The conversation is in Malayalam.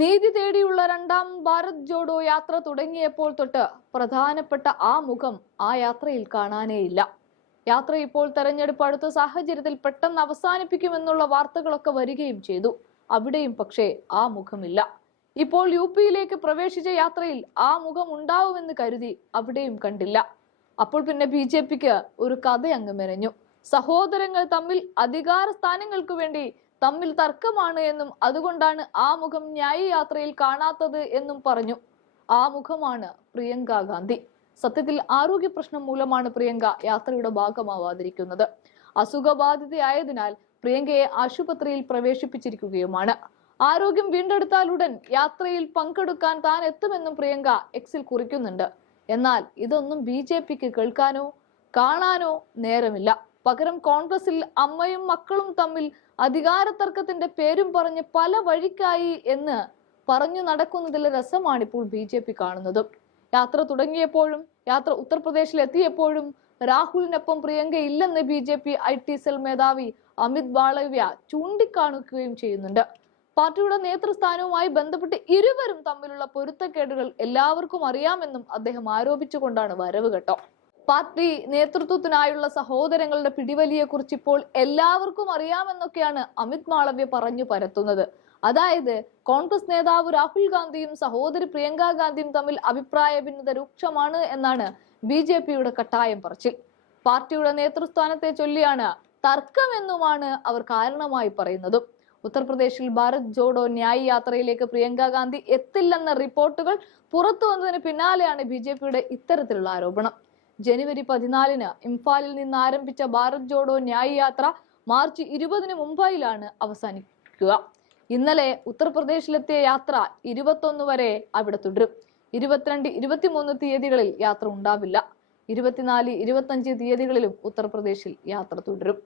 നീതി തേടിയുള്ള രണ്ടാം ഭാരത് ജോഡോ യാത്ര തുടങ്ങിയപ്പോൾ തൊട്ട് പ്രധാനപ്പെട്ട ആ മുഖം ആ യാത്രയിൽ കാണാനേയില്ല. യാത്ര ഇപ്പോൾ തെരഞ്ഞെടുപ്പ് അടുത്ത സാഹചര്യത്തിൽ പെട്ടെന്ന് അവസാനിപ്പിക്കുമെന്നുള്ള വാർത്തകളൊക്കെ വരികയും ചെയ്തു. അവിടെയും പക്ഷേ ആ മുഖമില്ല. ഇപ്പോൾ യു പിയിലേക്ക് പ്രവേശിച്ച യാത്രയിൽ ആ മുഖം ഉണ്ടാവുമെന്ന് കരുതി അവിടെയും കണ്ടില്ല. അപ്പോൾ പിന്നെ ബി ജെ പിക്ക് ഒരു കഥ അങ്ങ് മെനഞ്ഞു. സഹോദരങ്ങൾ തമ്മിൽ അധികാര സ്ഥാനങ്ങൾക്ക് വേണ്ടി തമ്മിൽ തർക്കമാണ് എന്നും അതുകൊണ്ടാണ് ആ മുഖം ന്യായ യാത്രയിൽ കാണാത്തത് എന്നും പറഞ്ഞു. ആ മുഖമാണ് പ്രിയങ്ക ഗാന്ധി. സത്യത്തിൽ ആരോഗ്യ പ്രശ്നം മൂലമാണ് പ്രിയങ്ക യാത്രയുടെ ഭാഗമാവാതിരിക്കുന്നത്. അസുഖബാധിതയായതിനാൽ പ്രിയങ്കയെ ആശുപത്രിയിൽ പ്രവേശിപ്പിച്ചിരിക്കുകയുമാണ്. ആരോഗ്യം വീണ്ടെടുത്താലുടൻ യാത്രയിൽ പങ്കെടുക്കാൻ താൻ എത്തുമെന്നും പ്രിയങ്ക എക്സിൽ കുറിക്കുന്നുണ്ട്. എന്നാൽ ഇതൊന്നും ബി കേൾക്കാനോ കാണാനോ നേരമില്ല. പകരം കോൺഗ്രസിൽ അമ്മയും മക്കളും തമ്മിൽ അധികാര തർക്കത്തിന്റെ പേരും പറഞ്ഞ് പല വഴിക്കായി എന്ന് പറഞ്ഞു നടക്കുന്നതിലെ രസമാണ് ഇപ്പോൾ ബി ജെ പി കാണുന്നത്. യാത്ര തുടങ്ങിയപ്പോഴും യാത്ര ഉത്തർപ്രദേശിൽ എത്തിയപ്പോഴും രാഹുലിനൊപ്പം പ്രിയങ്ക ഇല്ലെന്ന് B J P I T cell മേധാവി അമിത് ബാളവ്യ ചൂണ്ടിക്കാണിക്കുകയും ചെയ്യുന്നുണ്ട്. പാർട്ടിയുടെ നേതൃസ്ഥാനവുമായി ബന്ധപ്പെട്ട് ഇരുവരും തമ്മിലുള്ള പൊരുത്തക്കേടുകൾ എല്ലാവർക്കും അറിയാമെന്നും അദ്ദേഹം ആരോപിച്ചുകൊണ്ടാണ് വരവ് കേട്ടോ. പാർട്ടി നേതൃത്വത്തിനായുള്ള സഹോദരങ്ങളുടെ പിടിവലിയെ കുറിച്ച് ഇപ്പോൾ എല്ലാവർക്കും അറിയാമെന്നൊക്കെയാണ് അമിത് മാളവ്യ പറഞ്ഞു പരത്തുന്നത്. അതായത് കോൺഗ്രസ് നേതാവ് രാഹുൽ ഗാന്ധിയും സഹോദരി പ്രിയങ്ക ഗാന്ധിയും തമ്മിൽ അഭിപ്രായ ഭിന്നത രൂക്ഷമാണ് എന്നാണ് ബി ജെ പിയുടെ കട്ടായം പറച്ചിൽ. പാർട്ടിയുടെ നേതൃസ്ഥാനത്തെ ചൊല്ലിയാണ് തർക്കമെന്നുമാണ് അവർ കാരണമായി പറയുന്നതും. ഉത്തർപ്രദേശിൽ ഭാരത് ജോഡോ ന്യായ് യാത്രയിലേക്ക് പ്രിയങ്ക ഗാന്ധി എത്തില്ലെന്ന റിപ്പോർട്ടുകൾ പുറത്തു വന്നതിന് പിന്നാലെയാണ് ബി ജെ പിയുടെ ഇത്തരത്തിലുള്ള ആരോപണം. ജനുവരി പതിനാലിന് ഇംഫാലിൽ നിന്ന് ആരംഭിച്ച ഭാരത് ജോഡോ ന്യായ യാത്ര മാർച്ച് ഇരുപതിന് മുംബൈയിലാണ് അവസാനിക്കുക. ഇന്നലെ ഉത്തർപ്രദേശിലെത്തിയ യാത്ര ഇരുപത്തൊന്ന് വരെ അവിടെ തുടരും. ഇരുപത്തിരണ്ട് ഇരുപത്തിമൂന്ന് തീയതികളിൽ യാത്ര ഉണ്ടാവില്ല. ഇരുപത്തിനാല് ഇരുപത്തഞ്ച് തീയതികളിലും ഉത്തർപ്രദേശിൽ യാത്ര തുടരും.